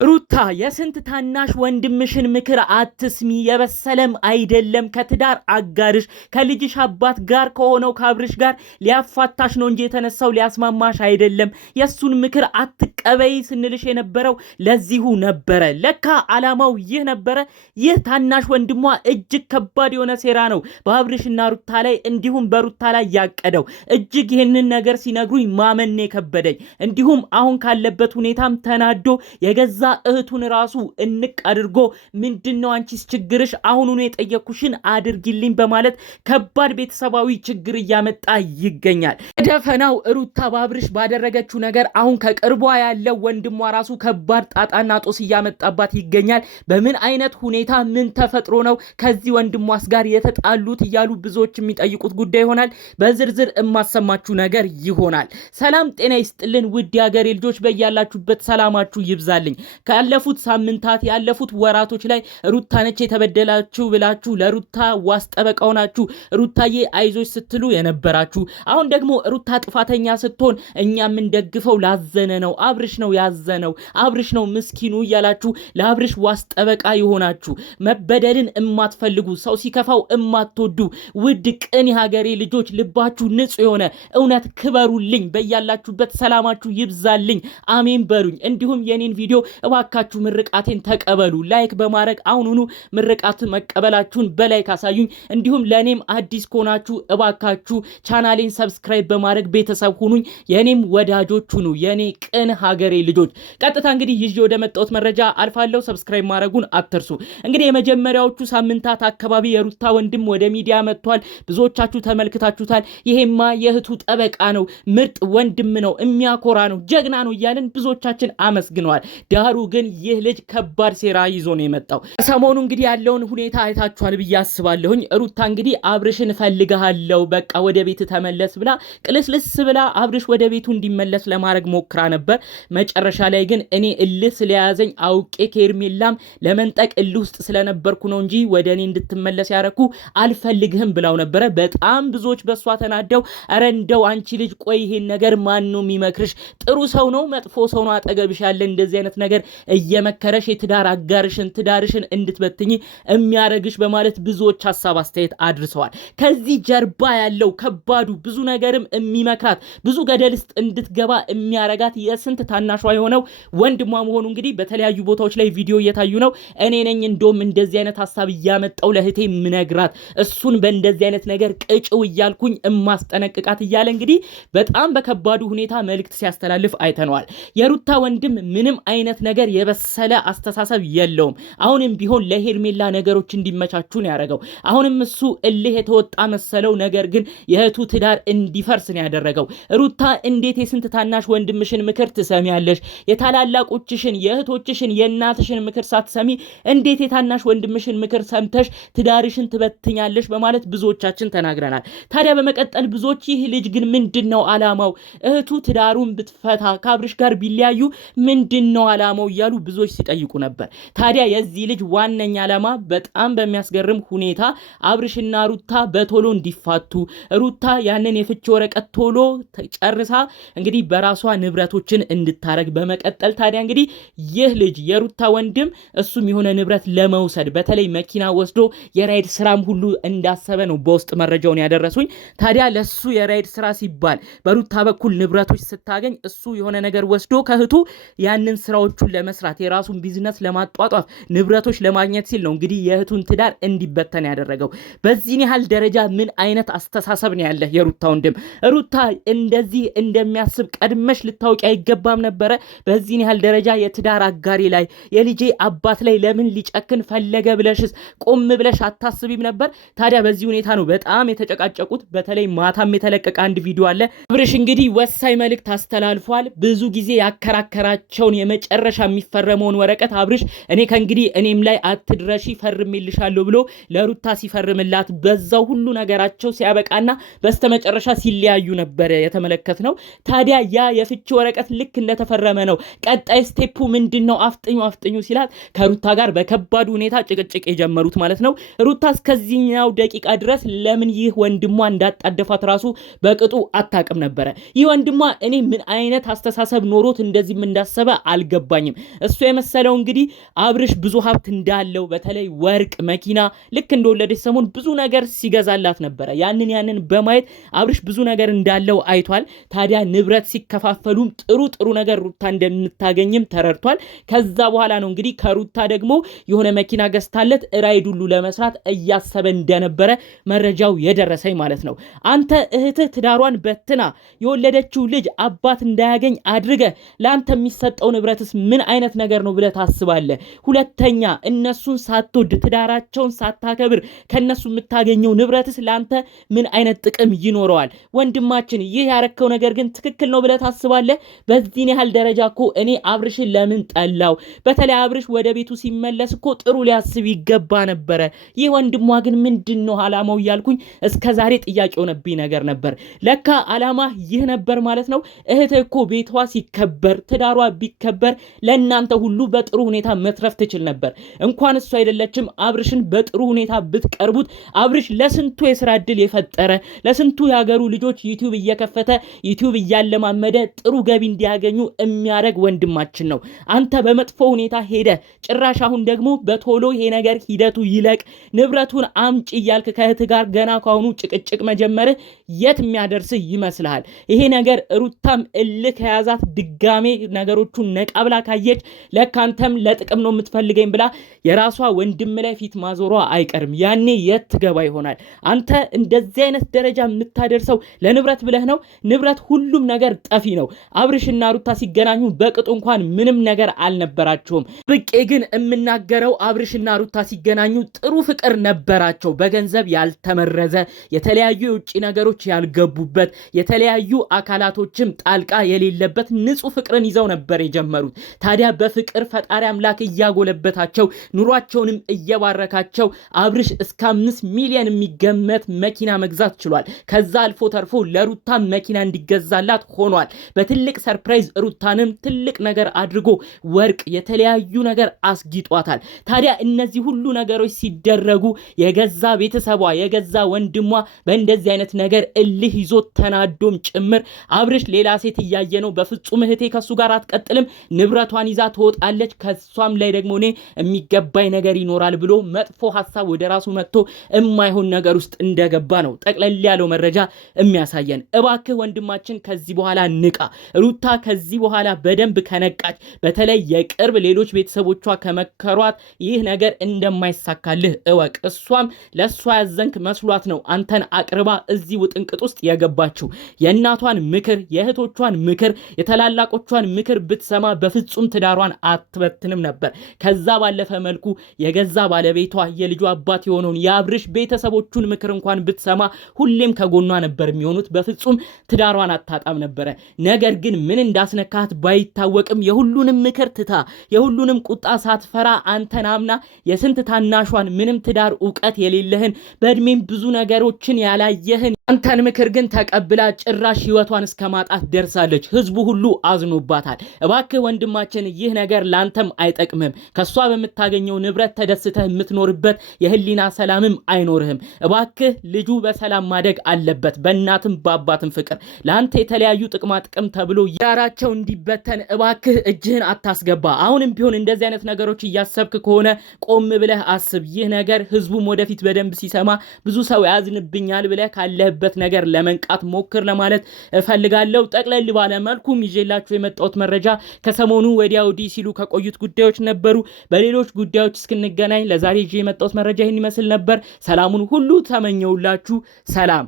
ሩታ የስንት ታናሽ ወንድምሽን ምክር አትስሚ። የበሰለም አይደለም ከትዳር አጋርሽ ከልጅሽ አባት ጋር ከሆነው ካብርሽ ጋር ሊያፋታሽ ነው እንጂ የተነሳው ሊያስማማሽ አይደለም። የሱን ምክር አትቀበይ ስንልሽ የነበረው ለዚሁ ነበረ። ለካ አላማው ይህ ነበረ። ይህ ታናሽ ወንድሟ እጅግ ከባድ የሆነ ሴራ ነው በአብርሽና ሩታ ላይ እንዲሁም በሩታ ላይ ያቀደው። እጅግ ይህንን ነገር ሲነግሩኝ ማመን ከበደኝ። እንዲሁም አሁን ካለበት ሁኔታም ተናዶ የገዛ እህቱን ራሱ እንቅ አድርጎ ምንድነው አንቺስ ችግርሽ? አሁኑን የጠየኩሽን አድርጊልኝ በማለት ከባድ ቤተሰባዊ ችግር እያመጣ ይገኛል። ደፈናው ሩታ በአብርሽ ባደረገችው ነገር አሁን ከቅርቧ ያለው ወንድሟ ራሱ ከባድ ጣጣና ጦስ እያመጣባት ይገኛል። በምን አይነት ሁኔታ ምን ተፈጥሮ ነው ከዚህ ወንድሟስ ጋር የተጣሉት እያሉ ብዙዎች የሚጠይቁት ጉዳይ ይሆናል። በዝርዝር እማሰማችሁ ነገር ይሆናል። ሰላም ጤና ይስጥልን ውድ የሀገሬ ልጆች፣ በያላችሁበት ሰላማችሁ ይብዛልኝ። ካለፉት ሳምንታት ያለፉት ወራቶች ላይ ሩታ ነች የተበደላችሁ ብላችሁ ለሩታ ዋስ ጠበቃው ናችሁ ሩታዬ አይዞች ስትሉ የነበራችሁ፣ አሁን ደግሞ ሩታ ጥፋተኛ ስትሆን እኛ የምንደግፈው ላዘነ ነው አብርሽ ነው ያዘነው አብርሽ ነው ምስኪኑ እያላችሁ ለአብርሽ ዋስ ጠበቃ የሆናችሁ መበደልን እማትፈልጉ ሰው ሲከፋው እማትወዱ ውድ ቅን የሀገሬ ልጆች ልባችሁ ንጹህ የሆነ እውነት ክበሩልኝ። በያላችሁበት ሰላማችሁ ይብዛልኝ። አሜን በሉኝ። እንዲሁም የኔን ቪዲዮ እባካችሁ ምርቃቴን ተቀበሉ። ላይክ በማድረግ አሁኑኑ ምርቃት መቀበላችሁን በላይክ አሳዩኝ። እንዲሁም ለኔም አዲስ ከሆናችሁ እባካችሁ ቻናሌን ሰብስክራይብ በማድረግ ቤተሰብ ሁኑኝ። የኔም ወዳጆች ሁኑ የኔ ቅን ሀገሬ ልጆች። ቀጥታ እንግዲህ ይዤ ወደ መጣሁት መረጃ አልፋለሁ። ሰብስክራይብ ማድረጉን አትርሱ። እንግዲህ የመጀመሪያዎቹ ሳምንታት አካባቢ የሩታ ወንድም ወደ ሚዲያ መጥቷል። ብዙዎቻችሁ ተመልክታችሁታል። ይሄማ የእህቱ ጠበቃ ነው፣ ምርጥ ወንድም ነው፣ የሚያኮራ ነው፣ ጀግና ነው እያልን ብዙዎቻችን አመስግነዋል። ዳሩ ግን ይህ ልጅ ከባድ ሴራ ይዞ ነው የመጣው። ሰሞኑ እንግዲህ ያለውን ሁኔታ አይታችኋል ብዬ አስባለሁኝ። ሩታ እንግዲህ አብርሽን ፈልጋለሁ በቃ ወደ ቤት ተመለስ ብላ ቅልስልስ ብላ አብርሽ ወደ ቤቱ እንዲመለስ ለማድረግ ሞክራ ነበር። መጨረሻ ላይ ግን እኔ እልህ ስለያዘኝ አውቄ ከኤርሜላም ለመንጠቅ እልህ ውስጥ ስለነበርኩ ነው እንጂ ወደ እኔ እንድትመለስ ያረኩ አልፈልግህም ብላው ነበረ። በጣም ብዙዎች በሷ ተናደው አረ እንደው አንቺ ልጅ ቆይ ይሄን ነገር ማን ነው የሚመክርሽ? ጥሩ ሰው ነው መጥፎ ሰው ነው አጠገብሽ ያለ እንደዚህ አይነት ነገር እየመከረሽ የትዳር አጋርሽን ትዳርሽን እንድትበትኝ የሚያረግሽ በማለት ብዙዎች ሐሳብ አስተያየት አድርሰዋል። ከዚህ ጀርባ ያለው ከባዱ ብዙ ነገርም የሚመክራት ብዙ ገደል ውስጥ እንድትገባ የሚያረጋት የስንት ታናሿ የሆነው ወንድሟ መሆኑ እንግዲህ በተለያዩ ቦታዎች ላይ ቪዲዮ እየታዩ ነው። እኔ ነኝ እንደውም እንደዚህ አይነት ሐሳብ እያመጣው ለህቴ ምነግራት እሱን በእንደዚህ አይነት ነገር ቅጭው እያልኩኝ እማስጠነቅቃት እያለ እንግዲህ በጣም በከባዱ ሁኔታ መልእክት ሲያስተላልፍ አይተነዋል። የሩታ ወንድም ምንም አይነት ነገር የበሰለ አስተሳሰብ የለውም። አሁንም ቢሆን ለሄርሜላ ነገሮች እንዲመቻቹ ነው ያደረገው። አሁንም እሱ እልህ የተወጣ መሰለው፣ ነገር ግን የእህቱ ትዳር እንዲፈርስ ነው ያደረገው። ሩታ እንዴት የስንት ታናሽ ወንድምሽን ምክር ትሰሚያለሽ? የታላላቆችሽን የእህቶችሽን የእናትሽን ምክር ሳትሰሚ እንዴት የታናሽ ወንድምሽን ምክር ሰምተሽ ትዳርሽን ትበትኛለሽ? በማለት ብዙዎቻችን ተናግረናል። ታዲያ በመቀጠል ብዙዎች ይህ ልጅ ግን ምንድነው አላማው? እህቱ ትዳሩን ብትፈታ ከአብርሽ ጋር ቢለያዩ ምንድነው አላማው እያሉ ብዙዎች ሲጠይቁ ነበር። ታዲያ የዚህ ልጅ ዋነኛ አላማ በጣም በሚያስገርም ሁኔታ አብርሽና ሩታ በቶሎ እንዲፋቱ፣ ሩታ ያንን የፍቺ ወረቀት ቶሎ ጨርሳ እንግዲህ በራሷ ንብረቶችን እንድታረግ፣ በመቀጠል ታዲያ እንግዲህ ይህ ልጅ የሩታ ወንድም እሱም የሆነ ንብረት ለመውሰድ በተለይ መኪና ወስዶ የራይድ ስራም ሁሉ እንዳሰበ ነው በውስጥ መረጃውን ያደረሱኝ። ታዲያ ለሱ የራይድ ስራ ሲባል በሩታ በኩል ንብረቶች ስታገኝ እሱ የሆነ ነገር ወስዶ ከህቱ ያንን ስራዎቹን ለመስራት የራሱን ቢዝነስ ለማጧጧፍ ንብረቶች ለማግኘት ሲል ነው እንግዲህ የእህቱን ትዳር እንዲበተን ያደረገው። በዚህን ያህል ደረጃ ምን አይነት አስተሳሰብ ነው ያለ የሩታ ወንድም? ሩታ እንደዚህ እንደሚያስብ ቀድመሽ ልታውቂ አይገባም ነበረ? በዚህን ያህል ደረጃ የትዳር አጋሪ ላይ የልጄ አባት ላይ ለምን ሊጨክን ፈለገ ብለሽስ ቆም ብለሽ አታስቢም ነበር? ታዲያ በዚህ ሁኔታ ነው በጣም የተጨቃጨቁት። በተለይ ማታም የተለቀቀ አንድ ቪዲዮ አለ። አብርሽ እንግዲህ ወሳኝ መልእክት አስተላልፏል። ብዙ ጊዜ ያከራከራቸውን የመጨረሻ የሚፈረመውን ወረቀት አብርሽ እኔ ከእንግዲህ እኔም ላይ አትድረሺ ፈርሜልሻለሁ ብሎ ለሩታ ሲፈርምላት በዛው ሁሉ ነገራቸው ሲያበቃና በስተመጨረሻ ሲለያዩ ነበር የተመለከትነው። ታዲያ ያ የፍቺ ወረቀት ልክ እንደተፈረመ ነው ቀጣይ ስቴፑ ምንድነው አፍጥኙ ሲላት ከሩታ ጋር በከባዱ ሁኔታ ጭቅጭቅ የጀመሩት ማለት ነው። ሩታ እስከዚህኛው ደቂቃ ድረስ ለምን ይህ ወንድሟ እንዳጣደፋት ራሱ በቅጡ አታውቅም ነበረ። ይህ ወንድሟ እኔ ምን አይነት አስተሳሰብ ኖሮት እንደዚህም እንዳሰበ አልገባኝም አልገባኝም። እሱ የመሰለው እንግዲህ አብርሽ ብዙ ሀብት እንዳለው በተለይ ወርቅ፣ መኪና ልክ እንደወለደች ሰሞን ብዙ ነገር ሲገዛላት ነበረ። ያንን በማየት አብርሽ ብዙ ነገር እንዳለው አይቷል። ታዲያ ንብረት ሲከፋፈሉም ጥሩ ነገር ሩታ እንደምታገኝም ተረድቷል። ከዛ በኋላ ነው እንግዲህ ከሩታ ደግሞ የሆነ መኪና ገዝታለት ራይድ ሁሉ ለመስራት እያሰበ እንደነበረ መረጃው የደረሰኝ ማለት ነው። አንተ እህትህ ትዳሯን በትና የወለደችው ልጅ አባት እንዳያገኝ አድርገ ለአንተ የሚሰጠው ንብረትስ ምን አይነት ነገር ነው ብለህ ታስባለህ? ሁለተኛ እነሱን ሳትወድ ትዳራቸውን ሳታከብር ከነሱ የምታገኘው ንብረትስ ለአንተ ምን አይነት ጥቅም ይኖረዋል? ወንድማችን ይህ ያረከው ነገር ግን ትክክል ነው ብለህ ታስባለህ? በዚህን ያህል ደረጃ እኮ እኔ አብርሽን ለምን ጠላው? በተለይ አብርሽ ወደ ቤቱ ሲመለስ እኮ ጥሩ ሊያስብ ይገባ ነበረ። ይህ ወንድሟ ግን ምንድነው አላማው እያልኩኝ እስከዛሬ ጥያቄ ሆነብኝ ነገር ነበር። ለካ አላማ ይህ ነበር ማለት ነው። እህትህ እኮ ቤቷ ሲከበር ትዳሯ ቢከበር ለእናንተ ሁሉ በጥሩ ሁኔታ መትረፍ ትችል ነበር። እንኳን እሱ አይደለችም አብርሽን በጥሩ ሁኔታ ብትቀርቡት አብርሽ ለስንቱ የስራ እድል የፈጠረ ለስንቱ የሀገሩ ልጆች ዩቲዩብ እየከፈተ ዩቲዩብ እያለማመደ ጥሩ ገቢ እንዲያገኙ የሚያደርግ ወንድማችን ነው። አንተ በመጥፎ ሁኔታ ሄደ ጭራሽ አሁን ደግሞ በቶሎ ይሄ ነገር ሂደቱ ይለቅ ንብረቱን አምጪ እያልክ ከእህት ጋር ገና ካሁኑ ጭቅጭቅ መጀመርህ የት የሚያደርስ ይመስልሃል? ይሄ ነገር ሩታም እልህ ከያዛት ድጋሜ ነገሮቹን ነቃብላ ካየች ለካንተም ለጥቅም ነው የምትፈልገኝ ብላ የራሷ ወንድም ላይ ፊት ማዞሯ አይቀርም። ያኔ የት ትገባ ይሆናል? አንተ እንደዚህ አይነት ደረጃ የምታደርሰው ለንብረት ብለህ ነው? ንብረት ሁሉም ነገር ጠፊ ነው። አብርሽና ሩታ ሲገናኙ በቅጡ እንኳን ምንም ነገር አልነበራቸውም። ብቄ ግን የምናገረው አብርሽና ሩታ ሲገናኙ ጥሩ ፍቅር ነበራቸው። በገንዘብ ያልተመረዘ የተለያዩ የውጭ ነገሮች ያልገቡበት የተለያዩ አካላቶችም ጣልቃ የሌለበት ንጹህ ፍቅርን ይዘው ነበር የጀመሩት። ታዲያ በፍቅር ፈጣሪ አምላክ እያጎለበታቸው ኑሯቸውንም እየባረካቸው አብርሽ እስከ 5 ሚሊዮን የሚገመት መኪና መግዛት ችሏል። ከዛ አልፎ ተርፎ ለሩታ መኪና እንዲገዛላት ሆኗል። በትልቅ ሰርፕራይዝ ሩታንም ትልቅ ነገር አድርጎ ወርቅ የተለያዩ ነገር አስጊጧታል። ታዲያ እነዚህ ሁሉ ነገሮች ሲደረጉ የገዛ ቤተሰቧ የገዛ ወንድሟ በእንደዚህ አይነት ነገር እልህ ይዞ ተናዶም ጭምር አብርሽ ሌላ ሴት እያየ ነው፣ በፍጹም እህቴ ከሱ ጋር አትቀጥልም፣ ንብረቷን ይዛ ትወጣለች፣ ከሷም ላይ ደግሞ እኔ የሚገባኝ ነገር ይኖራል ብሎ መጥፎ ሐሳብ ወደ ራሱ መጥቶ የማይሆን ነገር ውስጥ እንደገባ ነው ጠቅለል ያለው መረጃ የሚያሳየን። እባክህ ወንድማችን ከዚህ በኋላ ንቃ። ሩታ ከዚህ በኋላ በደንብ ከነቃች በተለይ የቅርብ ሌሎች ቤተሰቦቿ ከመከሯት ይህ ነገር እንደማይሳካልህ እወቅ። እሷም ለሷ ያዘንክ መስሏት ነው አንተን አቅርባ እዚህ ውጥንቅጥ ውስጥ የገባችው። የእናቷን ምክር የእህቶቿን ምክር የተላላቆቿን ምክር ብትሰማ በፍጹም ትዳሯን አትበትንም ነበር። ከዛ ባለፈ መልኩ የገዛ ባለቤቷ የልጇ አባት የሆነውን የአብርሽ ቤተሰቦቹን ምክር እንኳን ብትሰማ ሁሌም ከጎኗ ነበር የሚሆኑት። በፍጹም ትዳሯን አታጣም ነበረ። ነገር ግን ምን እንዳስነካት ባይታወቅም የሁሉንም ምክር ትታ የሁሉንም ቁጣ ሳትፈራ አንተን አምና የስንት ታናሿን ምንም ትዳር ዕውቀት የሌለህን በእድሜም ብዙ ነገሮችን ያላየህን አንተን ምክር ግን ተቀብላ ጭራሽ ህይወቷን እስከማጣት ደርሳለች። ህዝቡ ሁሉ አዝኖባታል። እባክህ ወንድማችን ይህ ነገር ላንተም አይጠቅምም። ከሷ በምታገኘው ንብረት ተደስተህ የምትኖርበት የህሊና ሰላምም አይኖርህም። እባክህ ልጁ በሰላም ማደግ አለበት፣ በእናትም በአባትም ፍቅር። ለአንተ የተለያዩ ጥቅማ ጥቅም ተብሎ ያራቸው እንዲበተን እባክህ እጅህን አታስገባ። አሁንም ቢሆን እንደዚህ አይነት ነገሮች እያሰብክ ከሆነ ቆም ብለህ አስብ። ይህ ነገር ህዝቡም ወደፊት በደንብ ሲሰማ ብዙ ሰው ያዝንብኛል ብለህ ካለህበት ነገር ለመንቃት ሞክር ለማለት እፈልጋለሁ። ጠቅለል ባለ መልኩም ይዤላችሁ የመጣሁት መረጃ ከሰሞኑ ወዲያ ወዲህ ሲሉ ከቆዩት ጉዳዮች ነበሩ። በሌሎች ጉዳዮች እስክንገናኝ ለዛሬ ይዤ የመጣሁት መረጃ ይህን ይመስል ነበር። ሰላሙን ሁሉ ተመኘውላችሁ። ሰላም